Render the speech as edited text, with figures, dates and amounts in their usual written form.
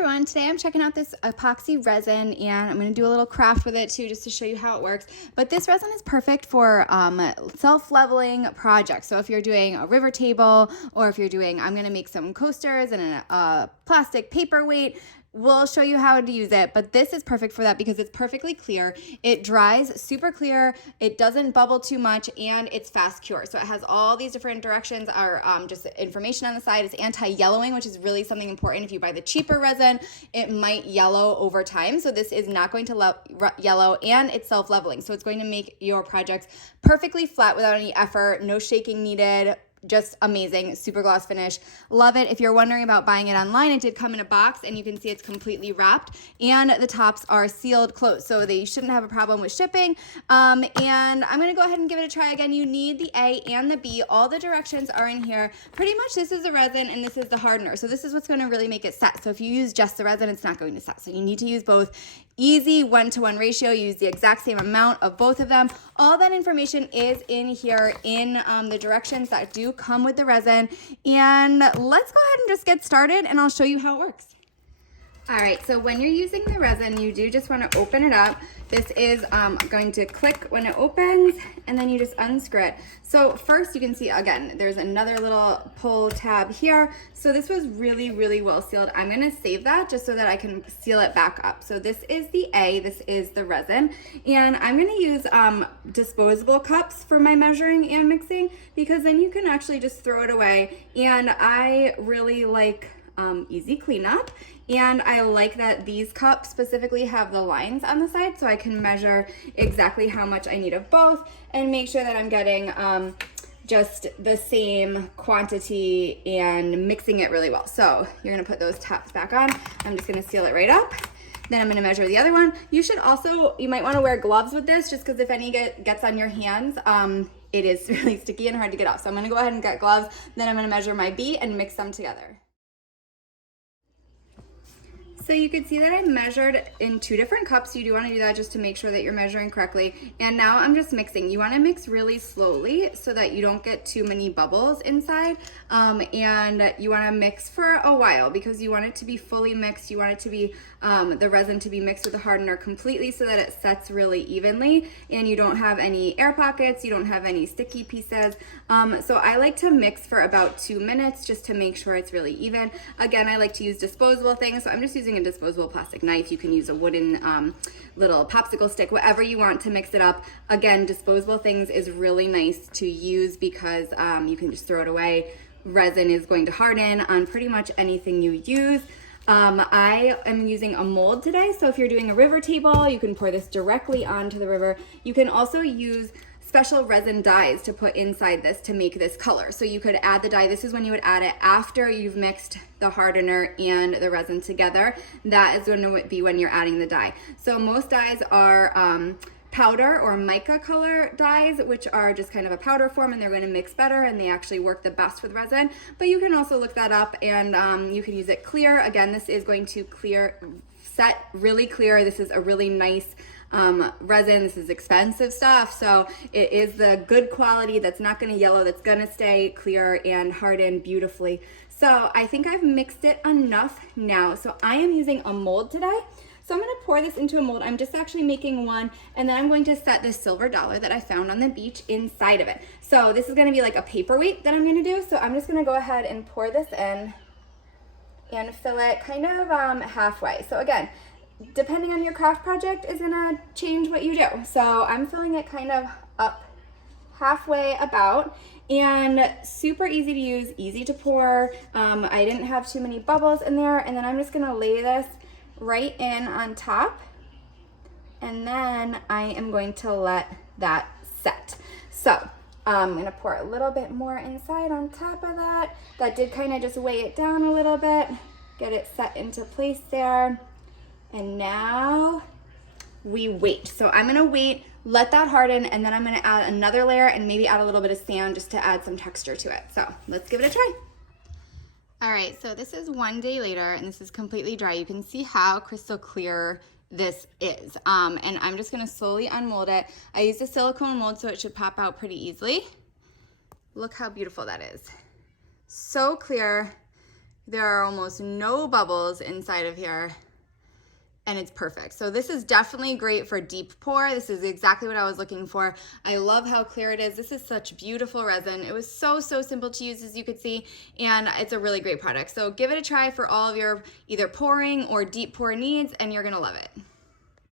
everyone, today I'm checking out this epoxy resin and I'm going to do a little craft with it too just to show you how it works. But this resin is perfect for self-leveling projects. So if you're doing a river table or if you're doing, I'm going to make some coasters and a plastic paperweight, we'll show you how to use it, but this is perfect for that because it's perfectly clear. It dries super clear, it doesn't bubble too much, and it's fast cure. So it has all these different directions, are just information on the side. It's anti-yellowing, which is really something important. If you buy the cheaper resin, it might yellow over time. So this is not going to yellow, and it's self-leveling. So it's going to make your projects perfectly flat without any effort, no shaking needed. Just amazing, super gloss finish. Love it. If you're wondering about buying it online, it did come in a box and you can see it's completely wrapped and the tops are sealed closed, so they shouldn't have a problem with shipping. And I'm gonna go ahead and give it a try again. You need the A and the B. All the directions are in here. Pretty much this is the resin and this is the hardener. So this is what's gonna really make it set. So if you use just the resin, it's not going to set. So you need to use both. Easy 1-to-1 ratio, use the exact same amount of both of them. All that information is in here in the directions that do come with the resin. And let's go ahead and just get started and I'll show you how it works. All right, so when you're using the resin, you do just want to open it up. This is going to click when it opens, and then you just unscrew it. So first you can see, again, there's another little pull tab here. So this was really, really well sealed. I'm gonna save that just so that I can seal it back up. So this is the A, this is the resin. And I'm gonna use disposable cups for my measuring and mixing because then you can actually just throw it away. And I really like easy cleanup. And I like that these cups specifically have the lines on the side so I can measure exactly how much I need of both and make sure that I'm getting just the same quantity and mixing it really well. So you're gonna put those taps back on. I'm just gonna seal it right up. Then I'm gonna measure the other one. You should also, you might wanna wear gloves with this just because if any gets on your hands, it is really sticky and hard to get off. So I'm gonna go ahead and get gloves. Then I'm gonna measure my B and mix them together. So you can see that I measured in 2 different cups. You do want to do that just to make sure that you're measuring correctly. And now I'm just mixing. You want to mix really slowly so that you don't get too many bubbles inside. And you want to mix for a while because you want it to be fully mixed. You want it to be the resin to be mixed with the hardener completely so that it sets really evenly and you don't have any air pockets, you don't have any sticky pieces. So I like to mix for about 2 minutes just to make sure it's really even. Again, I like to use disposable things, so I'm just using a disposable plastic knife. You can use a wooden little popsicle stick, whatever you want to mix it up. Again, disposable things is really nice to use because you can just throw it away. Resin is going to harden on pretty much anything you use. I am using a mold today, so if you're doing a river table, you can pour this directly onto the river. You can also use special resin dyes to put inside this to make this color. So you could add the dye. This is when you would add it after you've mixed the hardener and the resin together. That is going to be when you're adding the dye. So most dyes are powder or mica color dyes, which are just kind of a powder form, and they're going to mix better and they actually work the best with resin. But you can also look that up and you can use it clear. Again, this is going to set really clear. This is a really nice resin. This is expensive stuff, so it is the good quality that's not going to yellow, that's going to stay clear and harden beautifully. So I think I've mixed it enough now. So I am using a mold today. So I'm going to pour this into a mold. I'm just actually making one, and then I'm going to set this silver dollar that I found on the beach inside of it. So this is going to be like a paperweight that I'm going to do. So I'm just going to go ahead and pour this in and fill it kind of halfway. So again, depending on your craft project is gonna change what you do. So I'm filling it kind of up halfway about, and super easy to use, easy to pour. I didn't have too many bubbles in there, and then I'm just gonna lay this right in on top, and then I am going to let that set. So I'm gonna pour a little bit more inside on top of that. That did kind of just weigh it down a little bit, get it set into place there. And now we wait. So I'm gonna wait, let that harden, and then I'm gonna add another layer and maybe add a little bit of sand just to add some texture to it. So let's give it a try. All right, so this is 1 day later and this is completely dry. You can see how crystal clear this is. And I'm just gonna slowly unmold it. I used a silicone mold so it should pop out pretty easily. Look how beautiful that is. So clear. There are almost no bubbles inside of here, and it's perfect. So this is definitely great for deep pour. This is exactly what I was looking for. I love how clear it is. This is such beautiful resin. It was so simple to use, as you could see, and it's a really great product. So give it a try for all of your either pouring or deep pour needs, and you're gonna love it.